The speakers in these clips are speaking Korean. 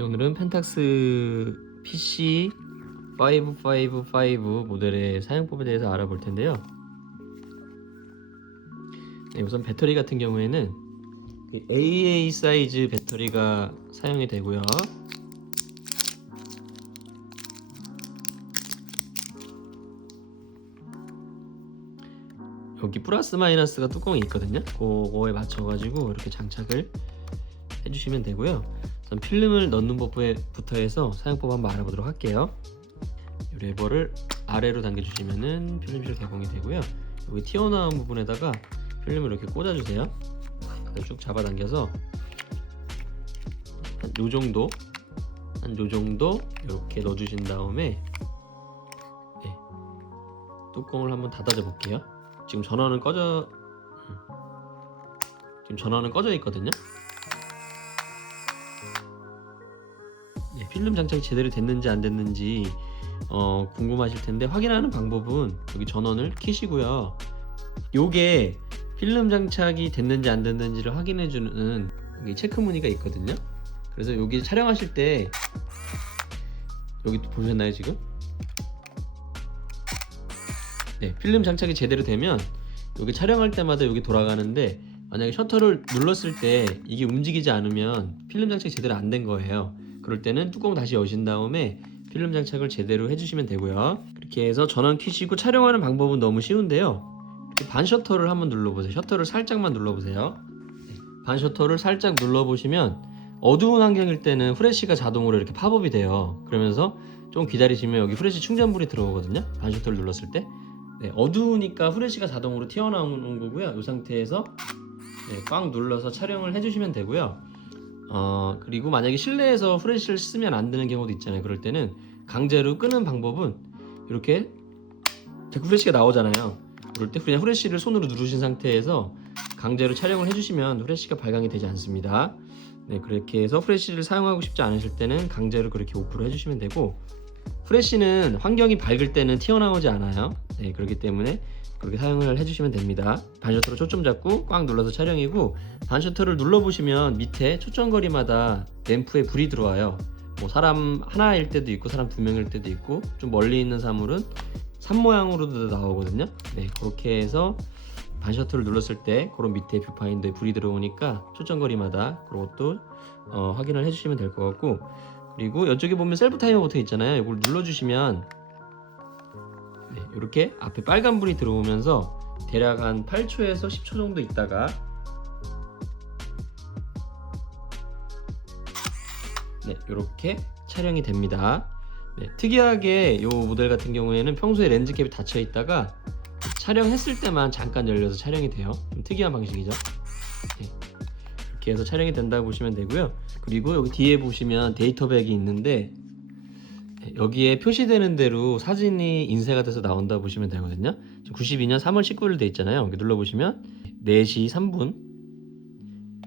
네, 오늘은 펜탁스 PC555 모델의 사용법에 대해서 알아볼 텐데요. 네, 우선 배터리 같은 경우에는 AA 사이즈 배터리가 사용이 되고요. 여기 플러스 마이너스가 뚜껑이 있거든요. 그거에 맞춰가지고 이렇게 장착을 해주시면 되고요. 우선 필름을 넣는 법부터 해서 사용법 한번 알아보도록 할게요. 이 레버를 아래로 당겨주시면은 필름실 개봉이 되고요. 여기 튀어나온 부분에다가 필름을 이렇게 꽂아주세요. 쭉 잡아당겨서 한 요정도 이렇게 넣어주신 다음에 뚜껑을 한번 닫아줘 볼게요. 지금 전원은 꺼져 있거든요. 필름 장착이 제대로 됐는지 안 됐는지 궁금하실 텐데, 확인하는 방법은 여기 전원을 켜시고요. 요게 필름 장착이 됐는지 안 됐는지를 확인해주는 체크 무늬가 있거든요. 그래서 여기 촬영하실 때 여기 보셨나요 지금? 네, 필름 장착이 제대로 되면 여기 촬영할 때마다 여기 돌아가는데, 만약에 셔터를 눌렀을 때 이게 움직이지 않으면 필름 장착이 제대로 안 된 거예요. 그럴 때는 뚜껑 다시 여신 다음에 필름 장착을 제대로 해주시면 되고요. 그렇게 해서 전원 켜시고 촬영하는 방법은 너무 쉬운데요. 반 셔터를 한번 눌러보세요. 셔터를 살짝만 눌러보세요. 반 셔터를 살짝 눌러보시면 어두운 환경일 때는 후레쉬가 자동으로 이렇게 팝업이 돼요. 그러면서 좀 기다리시면 여기 후레쉬 충전불이 들어오거든요. 반 셔터를 눌렀을 때. 어두우니까 후레쉬가 자동으로 튀어나오는 거고요. 이 상태에서 꽉 눌러서 촬영을 해주시면 되고요. 그리고 만약에 실내에서 후레쉬를 쓰면 안 되는 경우도 있잖아요. 그럴 때는 강제로 끄는 방법은 이렇게 자꾸 후레쉬가 나오잖아요. 그럴 때 그냥 후레쉬를 손으로 누르신 상태에서 강제로 촬영을 해주시면 후레쉬가 발광이 되지 않습니다. 그렇게 해서 후레쉬를 사용하고 싶지 않으실 때는 강제로 그렇게 오프로 해주시면 되고, 후레쉬는 환경이 밝을 때는 튀어나오지 않아요. 그렇기 때문에 그렇게 사용을 해주시면 됩니다. 반셔터로 초점 잡고 꽉 눌러서 촬영이고, 반셔터를 눌러보시면 밑에 초점거리마다 램프에 불이 들어와요. 뭐 사람 하나일 때도 있고 사람 두 명일 때도 있고, 좀 멀리 있는 사물은 산 모양으로도 나오거든요. 그렇게 해서 반셔터를 눌렀을 때 그런 밑에 뷰파인더에 불이 들어오니까 초점거리마다 그것도 확인을 해주시면 될 것 같고, 그리고 이쪽에 보면 셀프 타이머 버튼 있잖아요. 이걸 눌러주시면 이렇게 앞에 빨간 불이 들어오면서 대략 한 8초에서 10초 정도 있다가 이렇게 촬영이 됩니다. 특이하게 이 모델 같은 경우에는 평소에 렌즈캡이 닫혀 있다가 촬영했을 때만 잠깐 열려서 촬영이 돼요. 좀 특이한 방식이죠. 이렇게 해서 촬영이 된다고 보시면 되고요. 그리고 여기 뒤에 보시면 데이터백이 있는데, 여기에 표시되는 대로 사진이 인쇄가 돼서 나온다 보시면 되거든요. 지금 92년 3월 19일 돼 있잖아요. 여기 눌러보시면 4시 3분,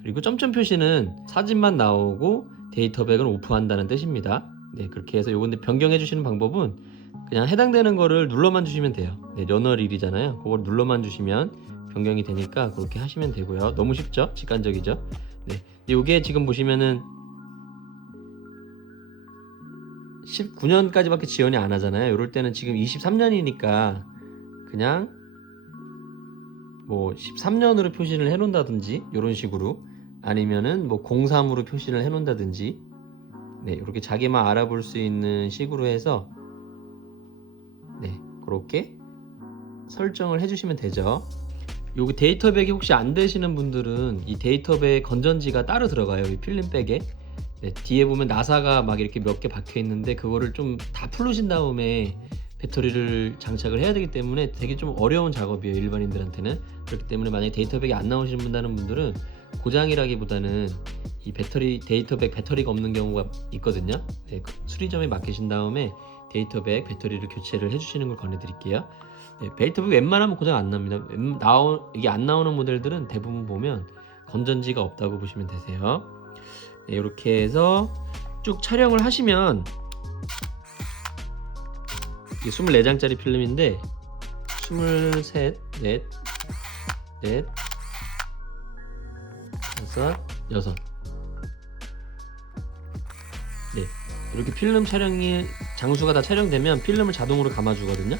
그리고 점점 표시는 사진만 나오고 데이터백은 오프한다는 뜻입니다. 그렇게 해서 요건데 변경해 주시는 방법은 그냥 해당되는 거를 눌러만 주시면 돼요. 연월일이잖아요. 그걸 눌러만 주시면 변경이 되니까 그렇게 하시면 되고요. 너무 쉽죠? 직관적이죠? 요게 지금 보시면은 19년까지밖에 지원이 안 하잖아요. 이럴 때는 지금 23년이니까 그냥 뭐 13년으로 표시를 해 놓는다든지, 이런 식으로, 아니면은 뭐 03으로 표시를 해 놓는다든지, 이렇게 자기만 알아볼 수 있는 식으로 해서 그렇게 설정을 해주시면 되죠. 여기 데이터백이 혹시 안 되시는 분들은 이 데이터백 건전지가 따로 들어가요. 이 필름백에. 뒤에 보면 나사가 막 이렇게 몇 개 박혀 있는데, 그거를 좀 다 풀으신 다음에 배터리를 장착을 해야 되기 때문에 되게 좀 어려운 작업이에요, 일반인들한테는. 그렇기 때문에 만약에 데이터백이 안 나오시는 분들은 고장이라기보다는 이 데이터백 배터리가 없는 경우가 있거든요. 수리점에 맡기신 다음에 데이터백 배터리를 교체를 해주시는 걸 권해드릴게요. 데이터백 웬만하면 고장 안 납니다. 이게 안 나오는 모델들은 대부분 보면 건전지가 없다고 보시면 되세요. 이렇게 해서 쭉 촬영을 하시면, 이게 24장짜리 필름인데 23, 4, 5, 6 네, 이렇게 필름 촬영이 장수가 다 촬영되면 필름을 자동으로 감아주거든요.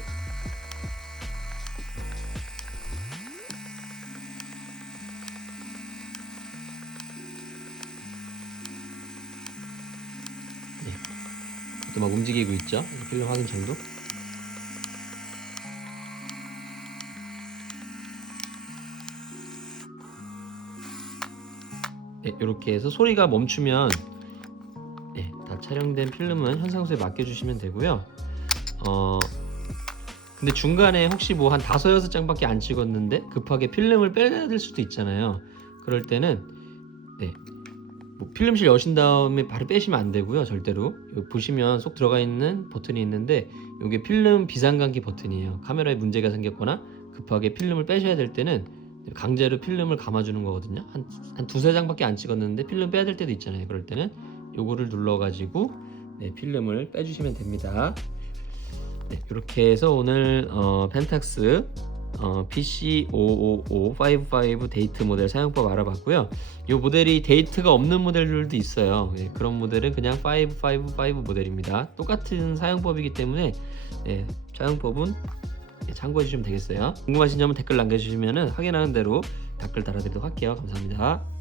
네, 또 막 움직이고 있죠. 필름 확인 정도. 네, 이렇게 해서 소리가 멈추면 네, 다 촬영된 필름은 현상소에 맡겨주시면 되고요. 근데 중간에 혹시 뭐 한 5-6장밖에 안 찍었는데 급하게 필름을 빼야 될 수도 있잖아요. 그럴 때는 네, 뭐 필름실 여신 다음에 바로 빼시면 안 되고요. 절대로. 여기 보시면 쏙 들어가 있는 버튼이 있는데 이게 필름 비상감기 버튼이에요. 카메라에 문제가 생겼거나 급하게 필름을 빼셔야 될 때는 강제로 필름을 감아주는 거거든요. 한 2-3장밖에 안 찍었는데 필름 빼야 될 때도 있잖아요. 그럴 때는 요거를 눌러가지고 네, 필름을 빼주시면 됩니다. 네, 이렇게 해서 오늘 펜탁스 PC55555 데이트 모델 사용법 알아봤고요. 이 모델이 데이트가 없는 모델들도 있어요. 네, 그런 모델은 그냥 555 모델입니다. 똑같은 사용법이기 때문에 네, 사용법은 참고해 주시면 되겠어요. 궁금하신 점은 댓글 남겨주시면 확인하는 대로 댓글 달아드리도록 할게요. 감사합니다.